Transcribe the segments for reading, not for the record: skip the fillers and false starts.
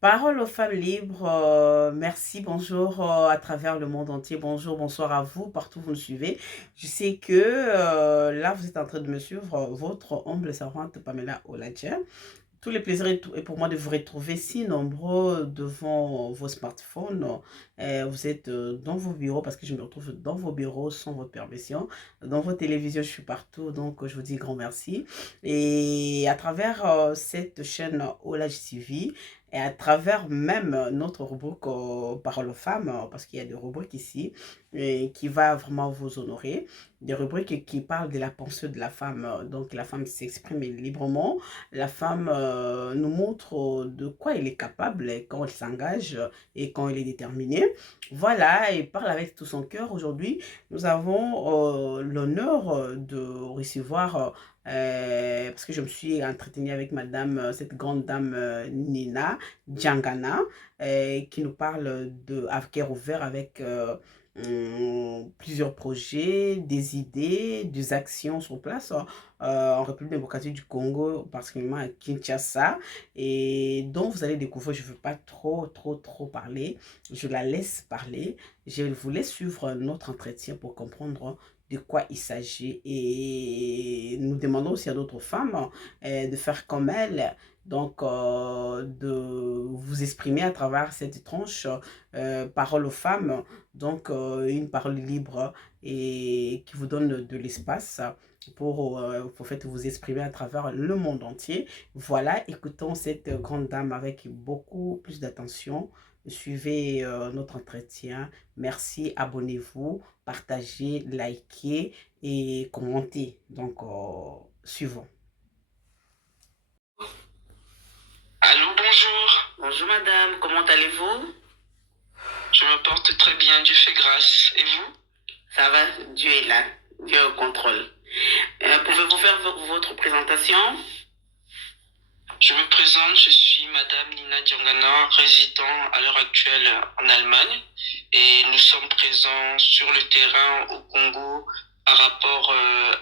Parole aux femmes libres, merci, bonjour à travers le monde entier, bonjour, bonsoir à vous, partout où vous me suivez. Je sais que là, vous êtes en train de me suivre, votre humble servante Pamela Oladja. Tous les plaisirs et pour moi de vous retrouver si nombreux devant vos smartphones. Vous êtes dans vos bureaux parce que je me retrouve dans vos bureaux sans votre permission. Dans vos télévisions, je suis partout, donc je vous dis grand merci. Et à travers cette chaîne Olaj TV, et à travers même notre rubrique Parole aux femmes, parce qu'il y a des rubriques ici, et qui va vraiment vous honorer, des rubriques qui parlent de la pensée de la femme. Donc la femme s'exprime librement, la femme nous montre de quoi elle est capable quand elle s'engage et quand elle est déterminée. Voilà, et parle avec tout son cœur. Aujourd'hui, nous avons l'honneur de recevoir parce que je me suis entretenue avec madame, cette grande dame Nina Djangana, qui nous parle à cœur ouvert avec plusieurs projets, des idées, des actions sur place en République démocratique du Congo, particulièrement à Kinshasa, et dont vous allez découvrir. Je ne veux pas trop parler, je la laisse parler, je vous laisse suivre notre entretien pour comprendre de quoi il s'agit, et nous demandons aussi à d'autres femmes de faire comme elle, donc de vous exprimer à travers cette tranche parole aux femmes, donc une parole libre et qui vous donne de l'espace pour fait, vous exprimer à travers le monde entier. Voilà, écoutons cette grande dame avec beaucoup plus d'attention. Suivez notre entretien. Merci, abonnez-vous, partagez, likez et commentez. Donc, suivons. Allô, bonjour. Bonjour madame, comment allez-vous? Je me porte très bien, Dieu fait grâce. Et vous? Ça va, Dieu est là, Dieu est au contrôle. Pouvez-vous faire votre présentation? Je me présente, je suis Madame Nina Diangana, résident à l'heure actuelle en Allemagne. Et nous sommes présents sur le terrain au Congo par rapport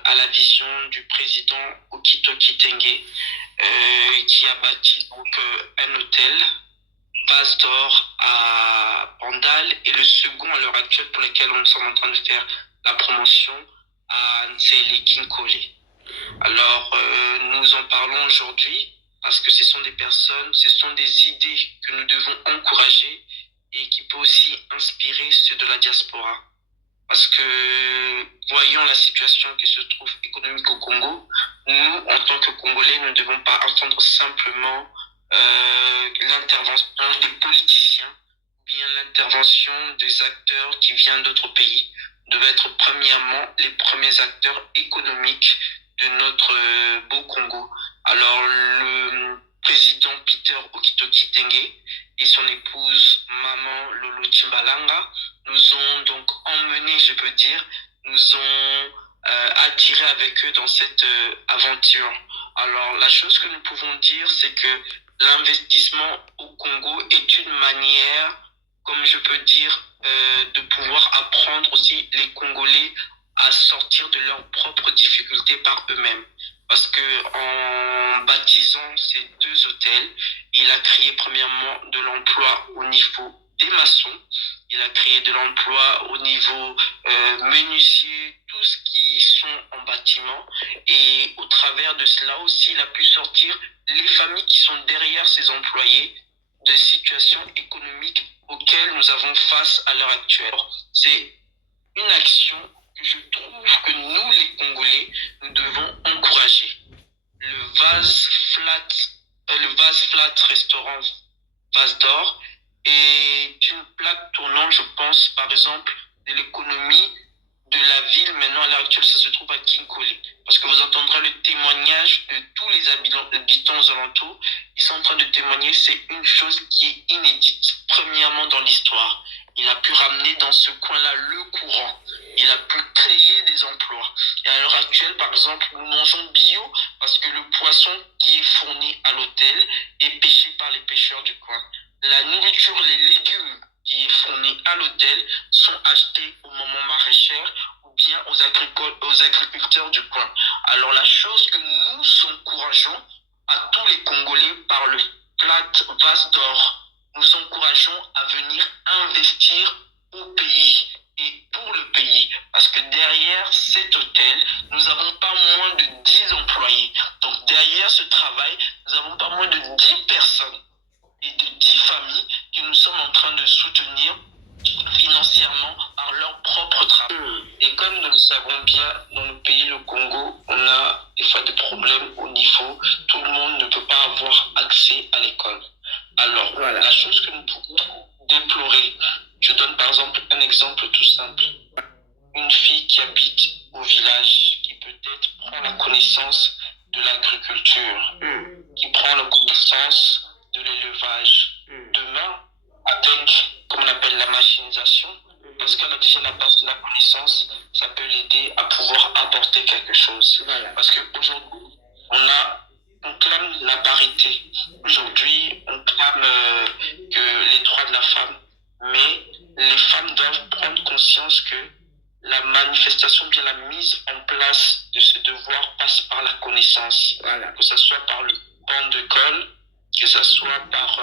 à la vision du président Okito Kitenge, qui a bâti donc un hôtel Vase d'Or à Bandal et le second à l'heure actuelle pour lequel nous sommes en train de faire la promotion à Ntsele Kinkole. Alors, nous en parlons aujourd'hui parce que ce sont des personnes, ce sont des idées que nous devons encourager et qui peuvent aussi inspirer ceux de la diaspora. Parce que, voyant la situation qui se trouve économique au Congo, nous, en tant que Congolais, ne devons pas attendre simplement l'intervention des politiciens ou bien l'intervention des acteurs qui viennent d'autres pays. Nous devons être premièrement les premiers acteurs économiques de notre beau Congo. Alors, le président Peter Okito Kitenge et son épouse Maman Lolo Timbalanga nous ont donc emmenés, je peux dire, nous ont attirés avec eux dans cette aventure. Alors, la chose que nous pouvons dire, c'est que l'investissement au Congo est une manière, comme je peux dire, de pouvoir apprendre aussi les Congolais à sortir de leurs propres difficultés par eux-mêmes. Parce que en baptisant ces deux hôtels, il a créé premièrement de l'emploi au niveau des maçons, il a créé de l'emploi au niveau menuisier, tout ce qui sont en bâtiment. Et au travers de cela aussi, il a pu sortir les familles qui sont derrière ces employés de situations économiques auxquelles nous avons face à l'heure actuelle. C'est une action que je trouve que nous, les Congolais, nous devons encourager. Le le vase flat restaurant Vase d'Or est une plaque tournante, je pense, par exemple, de l'économie de la ville. Maintenant, à l'heure actuelle, ça se trouve à Kinkole. Parce que vous entendrez le témoignage de tous les habitants aux alentours. Ils sont en train de témoigner. C'est une chose qui est inédite. Premièrement, dans l'histoire, il a pu ramener dans ce coin-là le courant. Il a pu créer des emplois. Et à l'heure actuelle, par exemple, nous mangeons bio parce que le poisson qui est fourni à l'hôtel est pêché par les pêcheurs du coin. La nourriture, les légumes qui est fourni à l'hôtel sont achetés au moment maraîcher ou bien aux agriculteurs du coin. Alors la chose que nous encourageons à tous les Congolais par le plat Vase d'Or nous encourageons à venir investir au pays et pour le pays. Parce que derrière cet hôtel, nous n'avons pas moins de 10 employés. Donc derrière ce travail, nous n'avons pas moins de 10 personnes et de 10 familles que nous sommes en train de soutenir financièrement par leur propre travail. Et comme nous le savons bien, dans le pays, le Congo, on a des fois des problèmes au niveau, tout le monde ne peut pas avoir accès à l'école. Alors, la chose que nous pouvons déplorer, je donne par exemple un exemple tout simple. Une fille qui habite au village, qui peut-être prend la connaissance de l'agriculture, qui prend la connaissance de l'élevage. Demain, avec, comme on appelle la machinisation, parce qu'elle a déjà la base de la connaissance, ça peut l'aider à pouvoir apporter quelque chose. Parce qu'aujourd'hui, on clame la parité. Aujourd'hui, on clame que les droits de la femme. Mais les femmes doivent prendre conscience que la manifestation, bien la mise en place de ce devoir passe par la connaissance. Que ce soit par le banc de colle, que ce soit par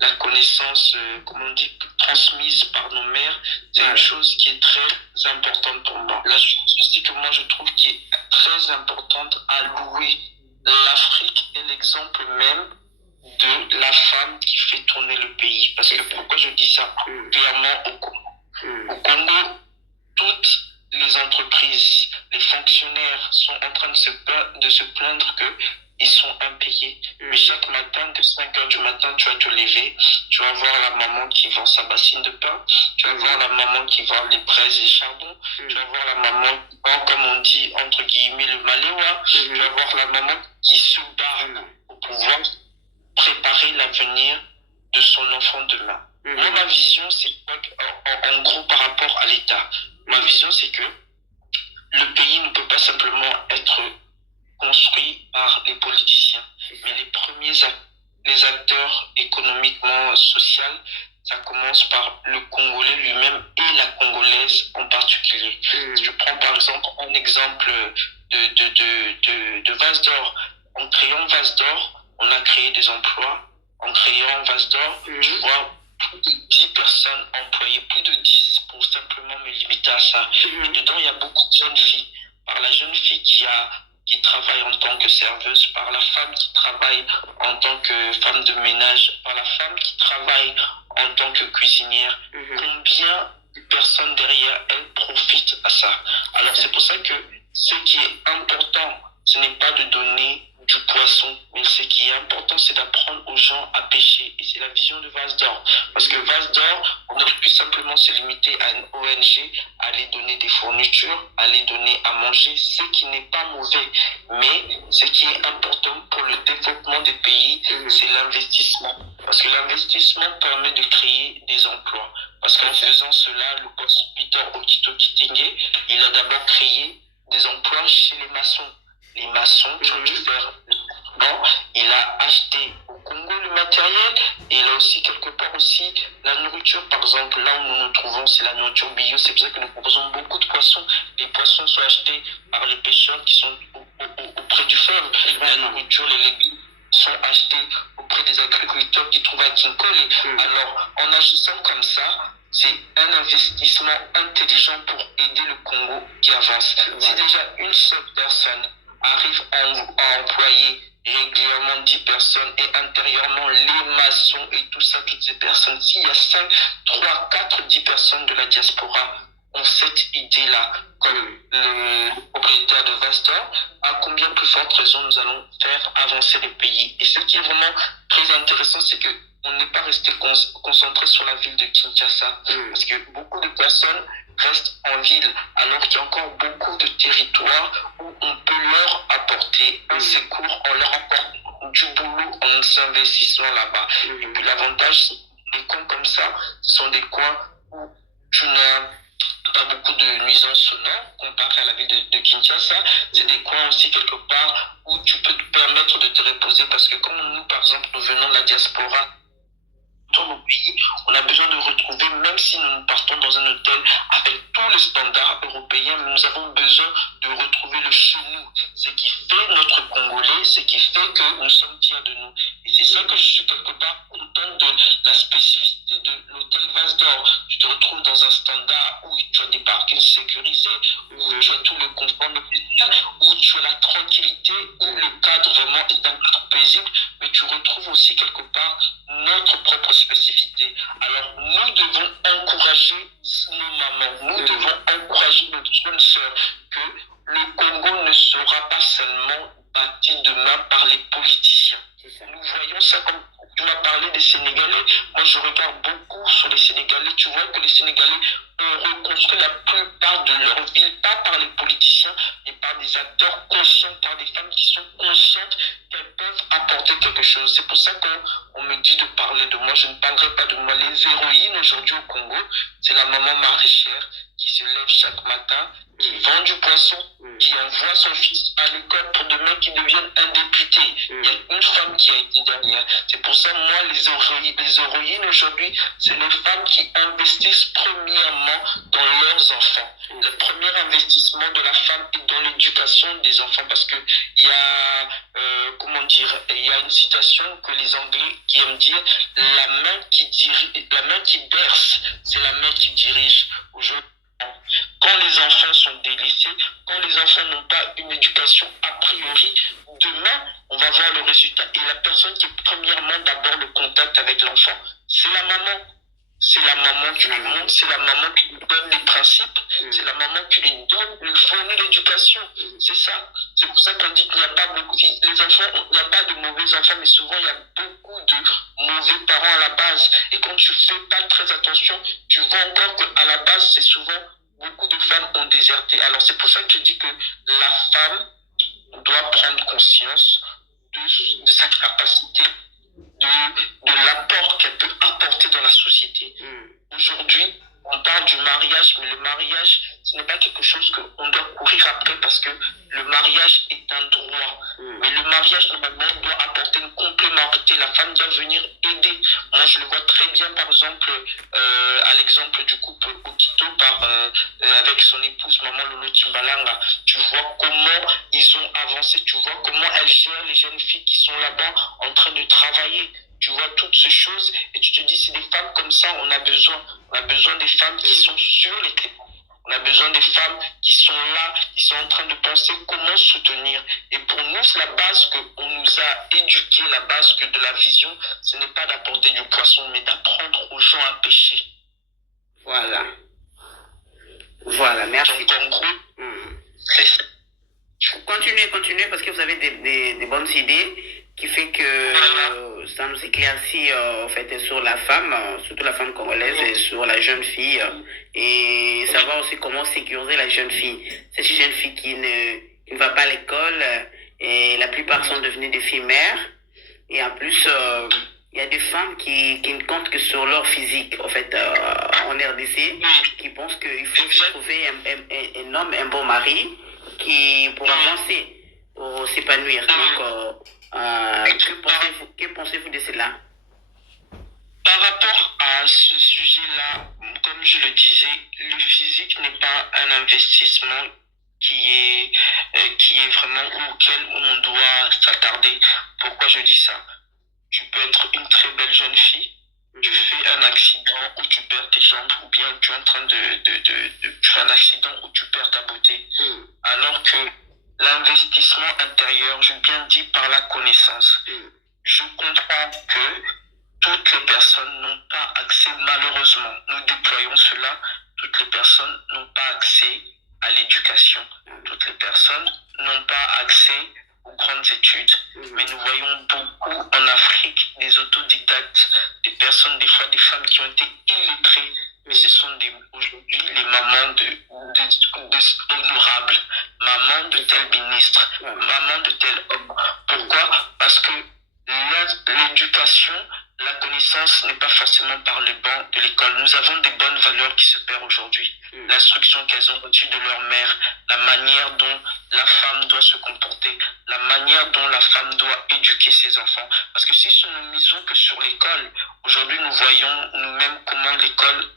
la connaissance, comme on dit, transmise par nos mères. C'est une chose qui est très importante pour moi. La chose aussi que moi je trouve qui est très importante à louer, l'Afrique est l'exemple même de la femme qui fait tourner le pays. Parce que pourquoi je dis ça clairement au Congo? Au Congo, toutes les entreprises, les fonctionnaires sont en train de se plaindre qu'ils sont impayés. Mais chaque matin, de 5 heures du matin, tu vas te lever, tu vas voir la maman qui vend sa bassine de pain, tu vas voir la maman qui vend les braises et charbon, tu vas voir la maman qui vend, comme on dit, entre guillemets, le maléwa, tu vas voir la maman qui se bat pour pouvoir préparer l'avenir de son enfant demain. Moi, ma vision, c'est en gros par rapport à l'État. Ma vision, c'est que le pays ne peut pas simplement être construit par les politiciens, mais les acteurs économiquement sociaux, ça commence par le Congolais lui-même et la Congolaise en particulier. Je prends par exemple un exemple de Vase d'Or. En créant Vase d'Or, on a créé des emplois. En créant Vase d'Or, tu vois, plus de 10 personnes employées, plus de 10 pour simplement me limiter à ça. Et dedans, il y a beaucoup de jeunes filles. Par la jeune fille qui travaille en tant que serveuse, par la femme qui travaille en tant que femme de ménage, par la femme qui travaille en tant que cuisinière. Combien de personnes derrière elles profitent à ça? Alors c'est pour ça que ce qui est important, ce n'est pas de donner du poisson, mais ce qui est important, c'est d'apprendre aux gens à pêcher. Et c'est la vision de Vase d'Or. Parce que Vase d'Or, on aurait pu simplement se limiter à une ONG, à aller donner des fournitures, à aller donner à manger, ce qui n'est pas mauvais. Mais ce qui est important pour le développement des pays, c'est l'investissement. Parce que l'investissement permet de créer des emplois. Parce qu'en faisant cela, le boss Peter Okito Kitinge, il a d'abord créé des emplois chez les maçons. Les maçons qui ont dû faire le bâtiment. Il a acheté au Congo le matériel et il a aussi quelque part aussi la nourriture. Par exemple, là où nous nous trouvons, c'est la nourriture bio. C'est pour ça que nous proposons beaucoup de poissons. Les poissons sont achetés par les pêcheurs qui sont auprès du fleuve. La nourriture, les légumes sont achetés auprès des agriculteurs qui trouvent à Kinkole. Alors, en agissant comme ça, c'est un investissement intelligent pour aider le Congo qui avance. Si déjà une seule personne arrive à employer régulièrement 10 personnes et intérieurement les maçons et tout ça, toutes ces personnes, s'il y a 5, 3, 4, 10 personnes de la diaspora ont cette idée-là, comme le propriétaire de Vase d'Or, à combien plus forte raison nous allons faire avancer les pays. Et ce qui est vraiment très intéressant, c'est que on n'est pas resté concentré sur la ville de Kinshasa, parce que beaucoup de personnes restent en ville, alors qu'il y a encore beaucoup de territoires où on peut leur apporter un secours, on leur apporte du boulot en s'investissant là-bas. Et puis l'avantage, c'est que des coins comme ça, ce sont des coins où tu n'as pas beaucoup de nuisances sonores comparé à la ville de Kinshasa. C'est des coins aussi quelque part où tu peux te permettre de te reposer, parce que comme nous, par exemple, nous venons de la diaspora, dans nos pays, on a besoin de retrouver, même si nous partons dans un hôtel avec tous les standards européens, nous avons besoin de retrouver le chez nous, ce qui fait notre Congolais, ce qui fait que nous sommes fiers de nous. Et c'est ça que je suis quelque part content de la spécificité de l'hôtel Vase d'Or. Tu te retrouves dans un standard où tu as des parkings sécurisés, où tu as tout le confort nécessaire, où tu as la tranquillité, où le cadre vraiment est un cadre paisible, mais tu retrouves aussi quelque part notre propre spécificité. Alors nous devons encourager nos mamans, nous devons encourager nos jeunes sœurs que le Congo ne sera pas seulement bâti demain par les politiciens. Nous voyons ça comme tu m'as parlé des Sénégalais. Moi, je regarde beaucoup sur les Sénégalais. Tu vois que les Sénégalais ont reconstruit la plupart de leur ville, pas par les politiciens, mais par des acteurs conscients, par des femmes qui sont conscientes qu'elles peuvent apporter quelque chose. C'est pour ça qu'on me dit de parler de moi. Je ne parlerai pas de moi. Les héroïnes aujourd'hui au Congo, c'est la maman maraîchère qui se lève chaque matin, qui vend du poisson, qui envoie son fils à l'école pour demain qu'il devienne un député. Il y a une femme qui a été derrière. C'est pour ça, moi, les héroïnes aujourd'hui, c'est les femmes qui investissent premièrement dans leurs enfants. Le premier investissement de la femme est dans l'éducation des enfants parce que il y a, il y a une citation que les Anglais qui aiment dire, la main qui berce, c'est la main qui dirige. Aujourd'hui, quand les enfants sont délaissés, quand les enfants n'ont pas une éducation a priori, demain, on va voir le résultat. Et la personne qui est premièrement d'abord le contact avec l'enfant, c'est la maman. C'est la maman qui lui montre, c'est la maman qui lui donne les principes, c'est la maman qui lui fournit l'éducation. C'est ça. C'est pour ça qu'on dit qu'il n'y a pas beaucoup, les enfants, il n'y a pas de mauvais enfants, mais souvent il y a beaucoup de mauvais parents à la base. Et quand tu fais pas très attention, tu vois encore qu'à la base, c'est souvent beaucoup de femmes ont déserté. Alors c'est pour ça que je dis que la femme doit prendre conscience de sa capacité, de l'apport qu'elle peut apporter dans la société. Aujourd'hui, on parle du mariage, mais le mariage, ce n'est pas quelque chose qu'on doit courir après parce que le mariage est un droit. Mais le mariage, normalement, doit apporter une complémentarité. La femme doit venir aider. Moi, je le vois très bien, par exemple, à l'exemple du couple Okito avec son épouse, Maman Lolo Timbalanga. Tu vois comment ils ont avancé, tu vois comment elle gère les jeunes filles qui sont là-bas en train de travailler. Tu vois toutes ces choses et tu te dis, c'est des femmes comme ça, on a besoin. On a besoin des femmes qui sont sur les terrains. On a besoin des femmes qui sont là, qui sont en train de penser comment soutenir. Et pour nous, c'est la base qu'on nous a éduquée, la base que de la vision, ce n'est pas d'apporter du poisson, mais d'apprendre aux gens à pêcher. Voilà. Voilà, merci. Donc en gros, c'est ça. Continuez parce que vous avez des bonnes idées qui fait que ça nous éclaircit en fait sur la femme, surtout la femme congolaise et sur la jeune fille et savoir aussi comment sécuriser la jeune fille. Cette jeune fille qui ne va pas à l'école et la plupart sont devenues des filles mères et en plus il y a des femmes qui ne comptent que sur leur physique en fait en RDC qui pensent qu'il faut se trouver un homme, un bon mari qui pour avancer, pour s'épanouir. Donc, que pensez-vous de cela? Par rapport à ce sujet-là, comme je le disais, le physique n'est pas un investissement qui est vraiment auquel on doit s'attarder. Pourquoi je dis ça? Tu peux être une très belle jeune fille, tu fais un accident où tu perds tes jambes, ou bien tu es en train tu fais un accident où tu perds ta beauté. Alors que l'investissement intérieur, je bien dis par la connaissance. Je comprends que toutes les personnes n'ont pas accès, malheureusement, nous déployons cela, toutes les personnes n'ont pas accès à l'éducation. Toutes les personnes n'ont pas accès aux grandes études. Mais nous voyons beaucoup en Afrique des autodidactes, des personnes, des fois des femmes qui ont été illettrées, mais ce sont aujourd'hui les mamans honorables, mamans de tel ministre, maman de tel homme. Pourquoi? Parce que l'éducation, la connaissance n'est pas forcément par le banc de l'école. Nous avons des bonnes valeurs qui se perdent aujourd'hui. L'instruction qu'elles ont reçue de leur mère, la manière dont la femme doit se comporter, la manière dont la femme doit éduquer ses enfants. Parce que si nous ne misons que sur l'école, aujourd'hui nous voyons nous-mêmes comment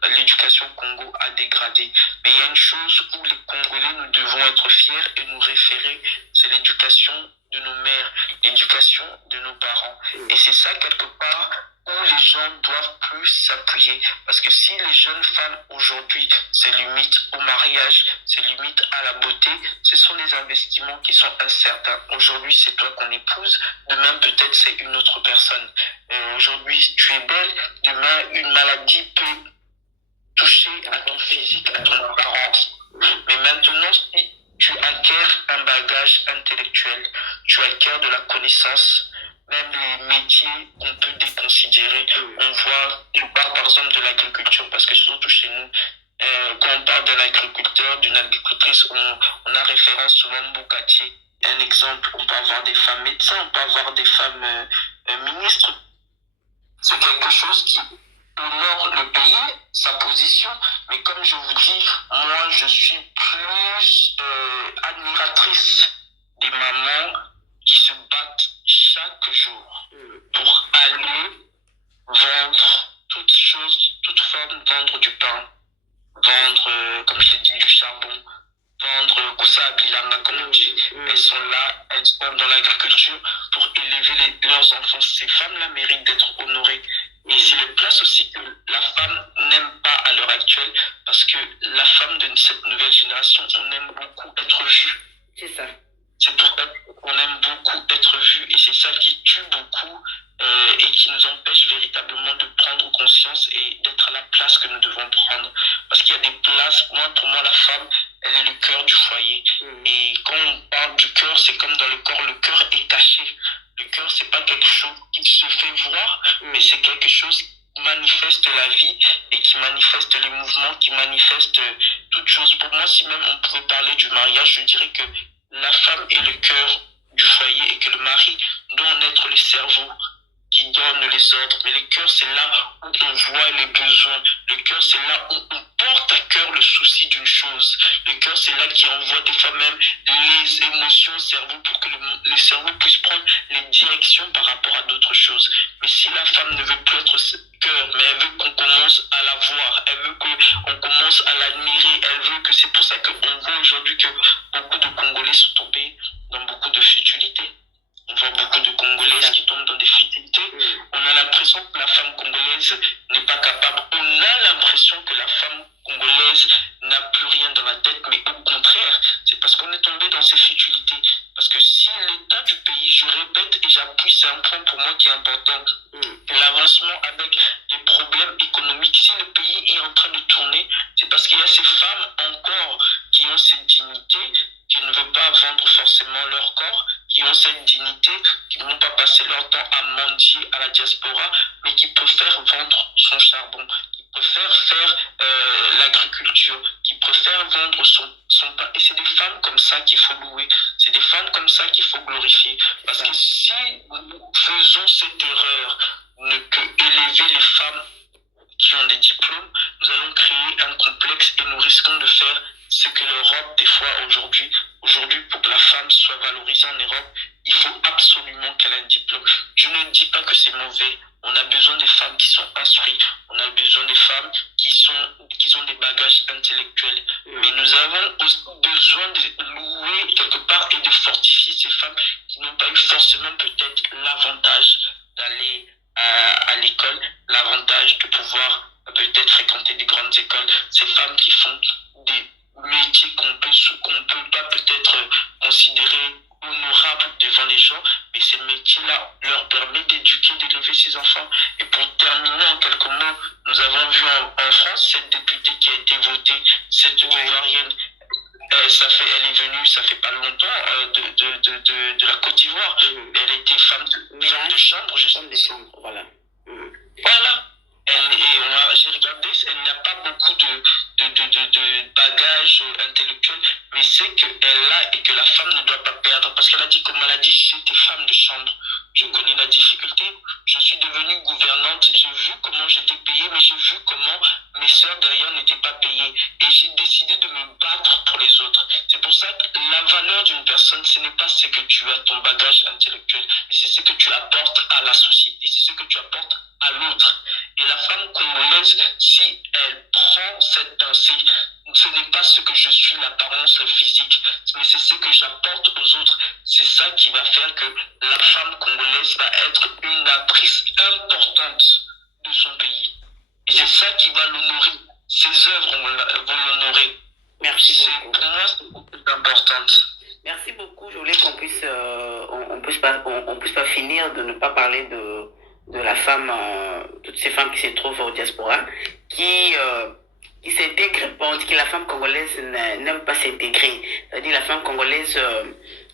l'éducation au Congo a dégradé. Mais il y a une chose où les Congolais, nous devons être fiers et nous référer, c'est l'éducation de nos mères, l'éducation de nos parents. Et c'est ça quelque part où les gens doivent plus s'appuyer. Parce que si les jeunes femmes aujourd'hui se limitent au mariage, se limitent à la beauté, ce sont des investissements qui sont incertains. Aujourd'hui, c'est toi qu'on épouse, demain peut-être c'est une autre personne. Aujourd'hui, tu es belle, demain une maladie peut toucher à ton physique, à ton apparence. Mais maintenant, si tu acquiers un bagage intellectuel, tu acquiers de la connaissance, même les métiers qu'on peut déconsidérer, on voit, je parle par exemple de l'agriculture, parce que surtout chez nous, quand on parle d'un agriculteur, d'une agricultrice, on a référence souvent au quartier. Un exemple, on peut avoir des femmes médecins, on peut avoir des femmes ministres. C'est quelque chose qui honore le pays, sa position. Mais comme je vous dis, moi, je suis plus admiratrice des mamans qui se battent chaque jour pour aller vendre toute forme, vendre du pain, vendre, comme je l'ai dit, du charbon, vendre Koussa Bilanga, comme on dit. Elles sont là, elles sont dans l'agriculture pour élever leurs enfants. Ces femmes-là méritent d'être honorées. Et c'est le place aussi que la femme n'aime pas à l'heure actuelle, parce que la femme de cette nouvelle génération, on aime beaucoup être vue. C'est ça. C'est pour ça qu'on aime beaucoup être vue, et c'est ça qui tue beaucoup et qui nous empêche véritablement de prendre conscience et d'être à la place que nous devons prendre. Parce qu'il y a des places, pour moi, la femme, elle est le cœur du foyer. Et quand on parle du cœur, c'est comme dans le corps, le cœur est caché. Le cœur, c'est pas quelque chose qui se fait voir, mais c'est quelque chose qui manifeste la vie et qui manifeste les mouvements, qui manifeste toute chose. Pour moi, si même on pouvait parler du mariage, je dirais que la femme est le cœur du foyer et que le mari doit en être le cerveau qui donne les ordres. Mais le cœur, c'est là où on voit les besoins. Le cœur, c'est là où on porte à cœur le souci d'une chose. Le cœur, c'est là qui envoie des fois même les émotions au cerveau pour que le cerveau puisse prendre les directions par rapport à d'autres choses. Mais si la femme ne veut plus être ce cœur, mais elle veut qu'on commence à la voir, elle veut qu'on commence à l'admirer, elle veut que c'est pour ça qu'on voit aujourd'hui que beaucoup de Congolais sont tombés dans beaucoup de futilités. On voit beaucoup de Congolaises qui tombent dans des futilités. On a l'impression que la femme congolaise n'est pas capable. On a l'impression que la femme congolaise n'a plus rien dans la tête, mais au contraire, c'est parce qu'on est tombé dans ces futilités. Parce que si l'état du pays, je répète et j'appuie, c'est un point pour moi qui est important. L'avancement avec les problèmes économiques, si le pays est en train de tourner, c'est parce qu'il y a ces femmes encore qui ont cette dignité, qui ne veulent pas vendre forcément leur corps, qui ont cette dignité, qui ne vont pas passer leur temps à mendier à la diaspora, mais qui préfèrent vendre son charbon, qui préfèrent faire l'agriculture, qui préfèrent vendre son pain. Et c'est des femmes comme ça qu'il faut louer, c'est des femmes comme ça qu'il faut glorifier. Parce que si nous faisons cette erreur, ne que élever les femmes qui ont des diplômes, nous allons créer un complexe et nous risquons de faire ce que l'Europe, des fois, aujourd'hui, pour que la femme soit valorisée en Europe, il faut absolument qu'elle ait un diplôme. Je ne dis pas que c'est mauvais. On a besoin des femmes qui sont instruites. On a besoin des femmes qui ont des bagages intellectuels. Mais nous avons aussi besoin de louer quelque part et de fortifier ces femmes qui n'ont pas eu forcément peut-être l'avantage d'aller à l'école, l'avantage de pouvoir peut-être fréquenter des grandes écoles. Ces femmes qui font des métiers qu'on peut pas peut-être considérer honorables devant les gens, mais ces métiers-là leur permettent d'éduquer, d'élever ses enfants. Et pour terminer en quelques mots, nous avons vu en France cette députée qui a été votée, cette Ivoirienne. Elle est venue, ça fait pas longtemps, de la Côte d'Ivoire. Elle était femme de chambre, juste femme de chambre, voilà. Voilà. J'ai regardé, elle n'a pas beaucoup de bagages intellectuels, mais c'est qu'elle a et que la femme ne doit pas perdre. Parce qu'elle a dit, comme elle a dit, j'étais femme de chambre. Je connais la difficulté. Je suis devenue gouvernante. J'ai vu comment j'étais payée, mais j'ai vu comment mes soeurs derrière n'étaient pas payées. Et j'ai décidé de me battre pour les autres. C'est pour ça que la valeur d'une personne, ce n'est pas ce que tu as, ton bagage intellectuel, mais c'est ce que tu apportes à la société, c'est ce que tu apportes à l'autre. Et la femme congolaise, si elle prend cette pensée, ce n'est pas ce que je suis, l'apparence physique, mais c'est ce que j'apporte aux autres. C'est ça qui va faire que la femme congolaise va être une actrice importante de son pays. Et c'est ça qui va l'honorer. Ses œuvres vont l'honorer. Merci beaucoup. Pour moi, c'est beaucoup plus importante. Merci beaucoup. Je voulais qu'on puisse, on puisse pas finir de ne pas parler de la femme, toutes ces femmes qui se trouvent au diaspora, qui s'intègrent pas. On dit que la femme congolaise n'aime pas s'intégrer. C'est-à-dire la femme congolaise,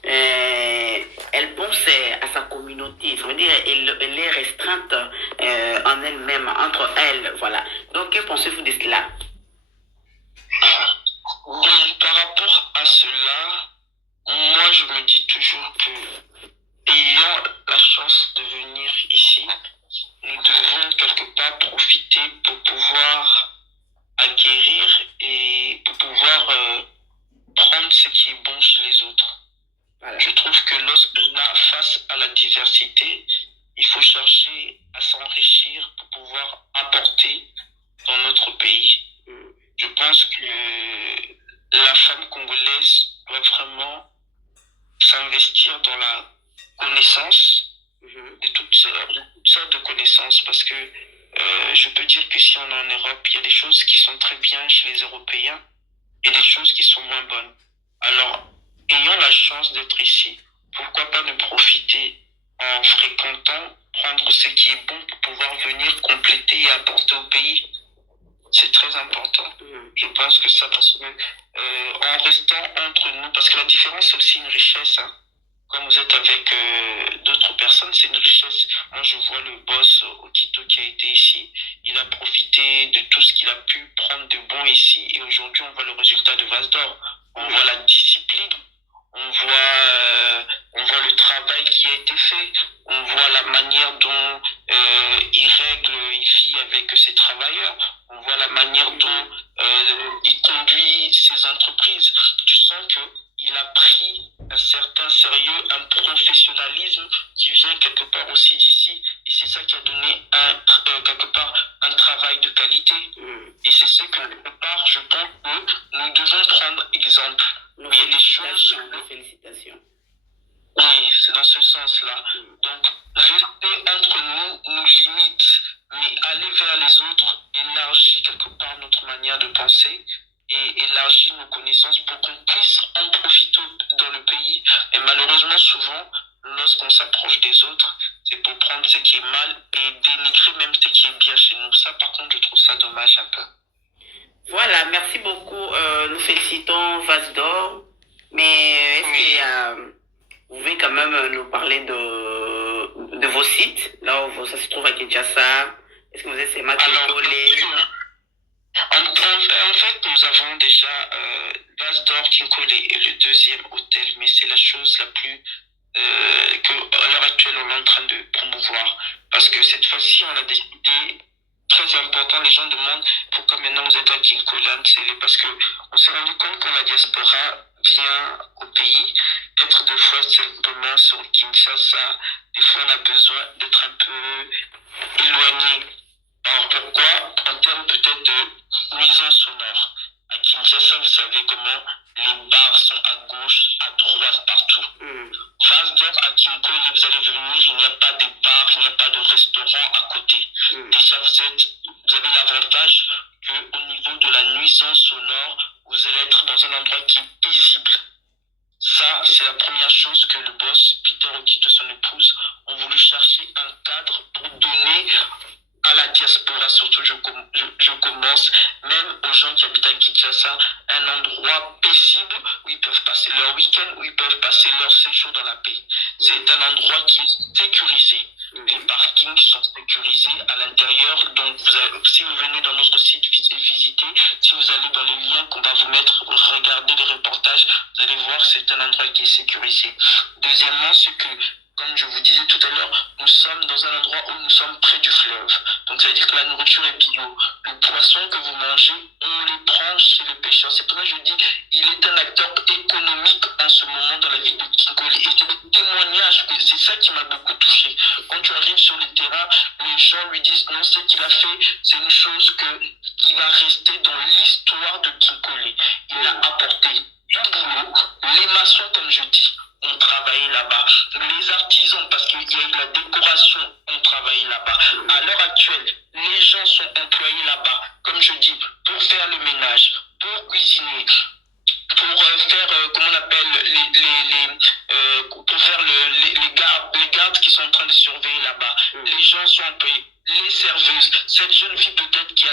elle pense à sa communauté. Ça veut dire elle est restreinte en elle-même, entre elles. Voilà. Donc, que pensez-vous de cela? Bon, par rapport à cela, moi je me dis toujours que ayant la chance de venir ici, nous devons quelque part profiter pour pouvoir acquérir et pour pouvoir prendre ce qui est bon chez les autres. Voilà. Je trouve que lorsqu'on a face à la diversité, il faut chercher à s'enrichir pour pouvoir apporter dans notre pays. Je pense que la femme congolaise doit vraiment s'investir dans la connaissance de toutes sortes de connaissances, parce que je peux dire que si on est en Europe, il y a des choses qui sont très bien chez les Européens et des choses qui sont moins bonnes. Alors, ayant la chance d'être ici, pourquoi pas ne profiter en fréquentant, prendre ce qui est bon pour pouvoir venir compléter et apporter au pays. C'est très important. Je pense que ça, parce que en restant entre nous, parce que la différence c'est aussi une richesse. Hein. Quand vous êtes avec d'autres personnes, c'est une richesse. Moi, je vois le boss Okito qui a été ici. Il a profité de tout ce qu'il a pu prendre de bon ici. Et aujourd'hui, on voit le résultat de Vase d'Or. On voit la discipline. On voit le travail qui a été fait. On voit la manière dont il règle, il vit avec ses travailleurs. On voit la manière dont il conduit ses entreprises. Tu sens qu'il a pris un certain sérieux, un professionnalisme qui vient quelque part aussi d'ici. Et c'est ça qui a donné quelque part un travail de qualité. Et c'est ce que quelque part, je pense que nous devons prendre exemple. Mais il y a des choses... Félicitations. Oui, c'est dans ce sens-là. Donc, rester entre nous nous limite, mais aller vers les autres élargit quelque part notre manière de penser et élargit nos connaissances pour qu'on puisse en profiter dans le pays. Et malheureusement, souvent, lorsqu'on s'approche des autres, c'est pour prendre ce qui est mal et dénigrer même ce qui est bien chez nous. Ça, par contre, je trouve ça dommage un peu. Voilà, merci beaucoup. Nous félicitons Vase d'Or. Mais est-ce qu'il y a... Vous pouvez quand même nous parler de vos sites, là où ça se trouve à Kinshasa. Est-ce que vous êtes seulement Kinkole? En fait, nous avons déjà Vase d'Or, Kinkole est le deuxième hôtel, mais c'est la chose la plus qu'à l'heure actuelle on est en train de promouvoir. Parce que cette fois-ci, on a décidé, très important, les gens demandent pourquoi maintenant vous êtes à Kinkole. C'est parce qu'on s'est rendu compte que la diaspora vient au pays, être deux fois simplement sur Kinshasa, des fois on a besoin d'être un peu éloigné. Alors pourquoi? En termes peut-être de nuisance sonore. À Kinshasa, vous savez comment les bars sont à gauche, à droite, partout. Vase d'Or à Kinkole, vous allez venir, il n'y a pas de bar, il n'y a pas de restaurant à côté. Déjà, vous avez l'avantage qu'au niveau de la nuisance sonore, vous allez être dans un endroit qui est paisible. Ça, c'est la première chose que le boss, Peter Okito, son épouse, ont voulu chercher un cadre pour donner à la diaspora, surtout je commence, même aux gens qui habitent à Kinshasa, un endroit paisible où ils peuvent passer leur week-end, où ils peuvent passer leur séjour dans la paix. C'est un endroit qui est sécurisé. Les parkings sont sécurisés à l'intérieur, donc si vous venez dans notre site visiter, si vous allez dans les liens qu'on va vous mettre, regardez les reportages, vous allez voir que c'est un endroit qui est sécurisé. Deuxièmement, c'est que, comme je vous disais tout à l'heure, nous sommes dans un endroit où nous sommes près du fleuve. Donc ça veut dire que la nourriture est bio. Le poisson que vous mangez, on les prend chez les pêcheurs. C'est pour ça que je dis, il est un acteur économique en ce moment dans la vie de Kinkole. Et c'est le témoignage, c'est ça qui m'a beaucoup touché. Quand tu arrives sur le terrain, les gens lui disent non, ce qu'il a fait, c'est une chose qui va rester dans l'histoire de Kinkole. Il a apporté du boulot. Les maçons, comme je dis, ont travaillé là-bas. Les artisans, parce qu'il y a eu la décoration, ont travaillé là-bas. À l'heure actuelle, les gens sont employés là-bas, comme je dis, pour faire le ménage, pour cuisiner, pour faire, comment on appelle, pour faire les gardes qui sont en train de surveiller là-bas. Les gens sont employés. Les serveuses, cette jeune fille peut-être qui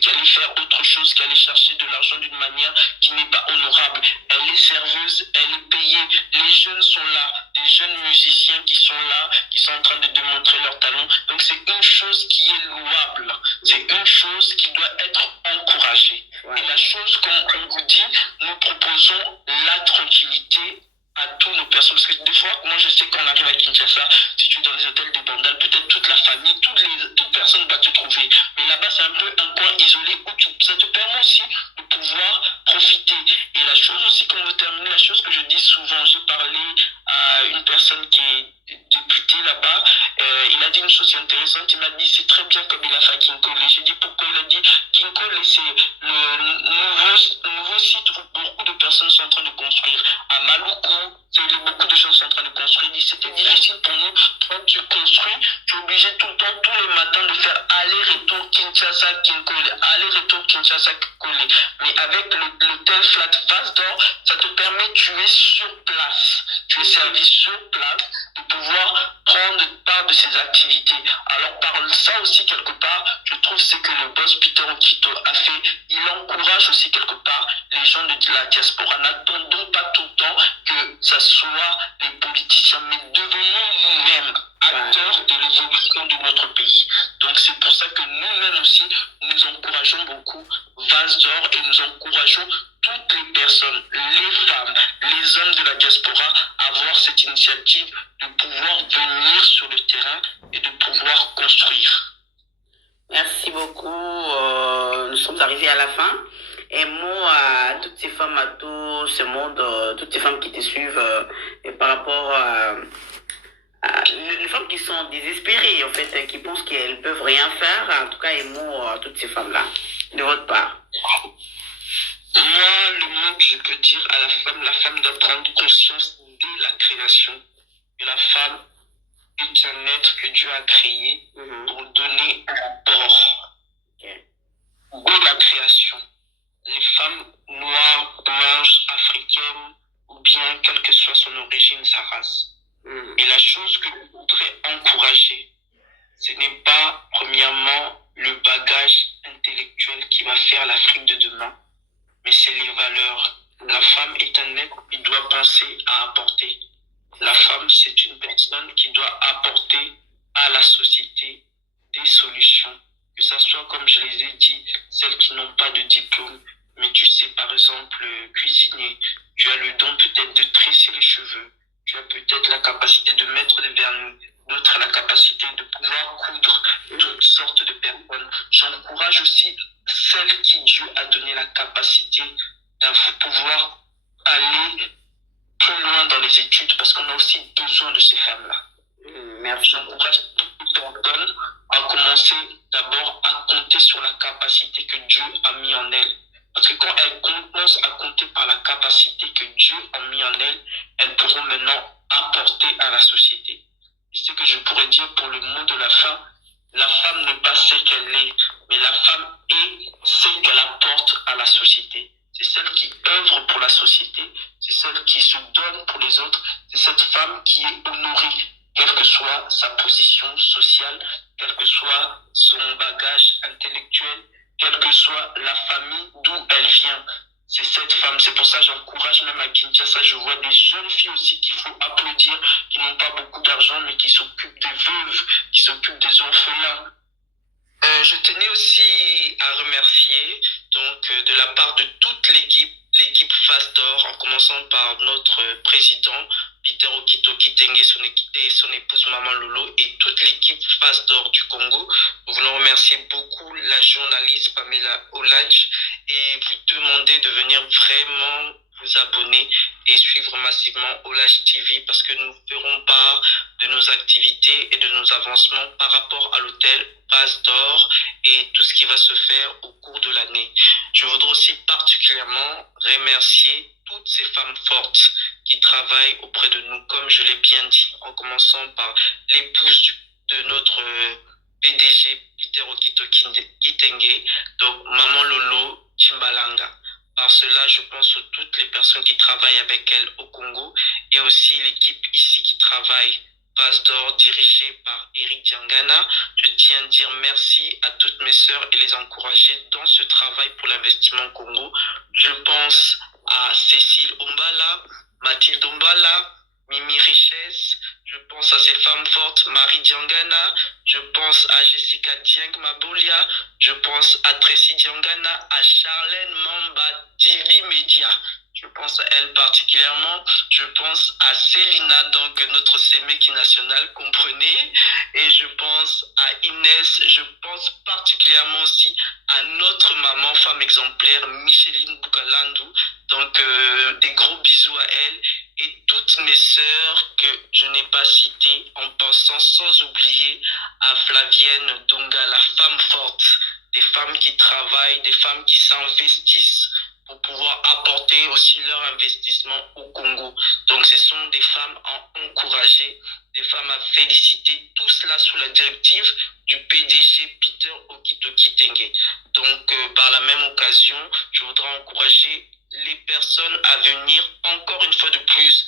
qui allait faire autre chose, qui allait chercher de l'argent d'une manière qui n'est pas honorable. Elle est serveuse, elle est payée. Les jeunes sont là, des jeunes musiciens qui sont là, qui sont en train de démontrer leur talent. Donc c'est une chose qui est louable. C'est une chose qui doit être encouragée. Et la chose qu'on vous dit, nous proposons la tranquillité à tous nos personnes. Parce que des fois, moi je sais qu'on arrive à Kinshasa, si tu es dans les hôtels des Bandal, peut-être toute la famille, toute personne va te trouver. Mais là-bas, c'est un peu un coin isolé où ça te permet aussi de pouvoir profiter. Et la chose aussi, qu'on veut terminer, la chose que je dis souvent, j'ai parlé à une personne qui est députée là-bas, il a dit une chose intéressante, il m'a dit c'est très bien comme il a fait à Kinkole. J'ai dit pourquoi, il a dit Kinkole c'est le nouveau site où beaucoup de personnes sont en train de construire. À Maluku, beaucoup de gens sont en train de construire. Il dit c'était difficile pour nous. Quand tu construis, tu es obligé tout le temps, tous les matins, de faire aller-retour Kinshasa-Kinkole, aller-retour Kinshasa-Kinkole. Mais avec l'hôtel Flat Face d'Or, ça te permet, tu es sur place. Tu es servi sur place de pouvoir prendre part de ces activités. Alors par ça aussi, quelque part, je trouve ce que le boss Peter Okito a fait. Il encourage aussi quelque part les gens de la diaspora. N'attendons pas tout le temps que ça soit les politiciens, mais devenons nous-mêmes acteurs de l'évolution de notre pays. Donc c'est pour ça que nous-mêmes aussi, nous encourageons beaucoup Vase d'Or et nous encourageons toutes les personnes, les femmes, les hommes de la diaspora à avoir cette initiative de pouvoir venir sur le terrain et de pouvoir construire. Merci beaucoup. Nous sommes arrivés à la fin. Un mot à toutes ces femmes, à tout ce monde, toutes ces femmes qui te suivent, et par rapport à les femmes qui sont désespérées, en fait, qui pensent qu'elles peuvent rien faire. En tout cas, un mot à toutes ces femmes-là, de votre part. Moi, le mot que je peux dire à la femme doit prendre conscience dès la création. Et la femme est un être que Dieu a créé pour donner un rapport. Dès la création, les femmes noires, blanches, africaines, ou bien quelle que soit son origine, sa race. Et la chose que je voudrais encourager, ce n'est pas, premièrement, le bagage intellectuel qui va faire l'Afrique de demain, mais c'est les valeurs. La femme est un être qui doit penser à apporter. La femme, c'est une personne qui doit apporter à la société des solutions. Que ce soit, comme je les ai dit, celles qui n'ont pas de diplôme, mais tu sais, par exemple, cuisiner. Tu as le don peut-être de tresser les cheveux. Tu as peut-être la capacité de mettre des vernis. D'autres, la capacité de pouvoir coudre. Toutes sortes de personnes. J'encourage aussi celles qui Dieu a donné la capacité de pouvoir aller plus loin dans les études, parce qu'on a aussi besoin de ces femmes-là. Merci. J'encourage toutes les personnes à commencer d'abord à compter sur la capacité que Dieu a mis en elles. Parce que quand elles commencent à compter par la capacité que Dieu a mis en elles, elles pourront maintenant apporter à la société. Et ce que je pourrais dire pour le mot de la femme n'est pas ce qu'elle est, mais la femme est ce qu'elle apporte à la société. C'est celle qui œuvre pour la société, c'est celle qui se donne pour les autres, c'est cette femme qui est honorée, quelle que soit sa position sociale, quel que soit son bagage intellectuel, quelle que soit la famille d'où elle vient. C'est cette femme, c'est pour ça que j'encourage même à Kinshasa, je vois des jeunes filles aussi qu'il faut applaudir, qui n'ont pas beaucoup d'argent, mais qui s'occupent des veuves, qui s'occupent des orphelins. Je tenais aussi à remercier donc de la part de toute l'équipe Face d'Or, en commençant par notre président Peter Okito Kitenge et son épouse Maman Lolo et toute l'équipe Face d'Or du Congo. Nous voulons remercier beaucoup la journaliste Pamela Olage et vous demander de venir vraiment vous abonner et suivre massivement Olage TV parce que nous ferons part de nos activités et de nos avancements par rapport à l'hôtel Face d'Or et tout ce qui va se faire au cours de l'année. Je voudrais aussi particulièrement remercier toutes ces femmes fortes qui travaillent auprès de nous, comme je l'ai bien dit, en commençant par l'épouse de notre PDG Peter Okito Kitenge, donc Maman Lolo Chimbalanga. Par cela, je pense à toutes les personnes qui travaillent avec elle au Congo et aussi l'équipe ici qui travaille, Face d'Or, dirigée par Eric Diangana. Je tiens à dire merci à toutes mes sœurs et les encourager dans ce travail pour l'investissement au Congo. Je pense à Cécile Ombala, Mathilde Ombala, Mimi Richesse, je pense à ces femmes fortes, Marie Diangana, je pense à Jessica Dieng Mabolia, je pense à Tracy Diangana, à Charlène Mamba TV Media. Je pense à elle particulièrement. Je pense à Célina, donc notre CMEQ national, comprenez. Et je pense à Inès. Je pense particulièrement aussi à notre maman, femme exemplaire, Micheline Bukalandou. Donc des gros bisous à elle. Et toutes mes sœurs que je n'ai pas citées, en pensant sans oublier à Flavienne Donga, la femme forte. Des femmes qui travaillent, des femmes qui s'investissent pour pouvoir apporter aussi leur investissement au Congo. Donc ce sont des femmes à encourager, des femmes à féliciter, tout cela sous la directive du PDG Peter Okito Kitenge. Donc par la même occasion, je voudrais encourager les personnes à venir encore une fois de plus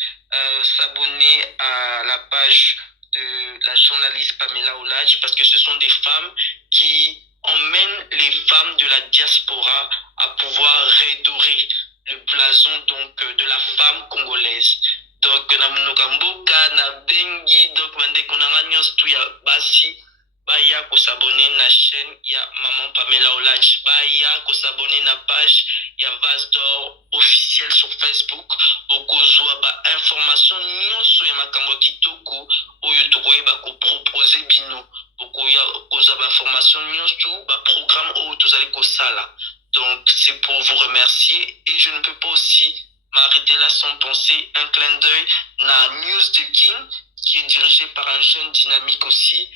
s'abonner à la page de la journaliste Pamela Olage parce que ce sont des femmes qui emmènent les femmes de la diaspora à pouvoir redorer le blason donc de la femme congolaise. Donc na mnoka mboka na bengi donc bandeko na nga nyonso tu ya basi baya kosabone na chaîne ya Maman Pamela Olage, baya kosabone na page ya Face d'Or officiel sur Facebook okozwa ba information nyonso ya makambo kitoko oyo tokoyeba ko proposer bino okoya kozwa ba information nyonso ba programme oyo tozali kosala. Donc c'est pour vous remercier et je ne peux pas aussi m'arrêter là sans penser un clin d'œil na News de King qui est dirigé par un jeune dynamique aussi,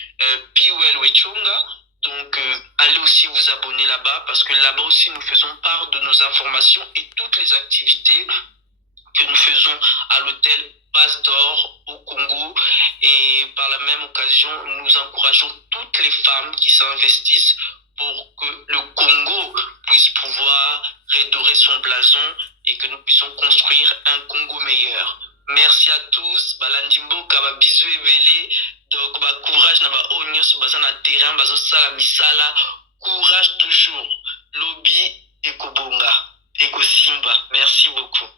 Piwel Wechonga. Donc allez aussi vous abonner là-bas parce que là-bas aussi nous faisons part de nos informations et toutes les activités que nous faisons à l'hôtel Face d'Or au Congo et par la même occasion nous encourageons toutes les femmes qui s'investissent pour que le Congo puisse pouvoir redorer son blason et que nous puissions construire un Congo meilleur. Merci à tous. Balandimbo kaba bisou ebele. Donc ba courage na ba onyos baza na terrain bazo sala misala. Courage toujours. Lobby ekobonga. Ekosimba. Merci beaucoup.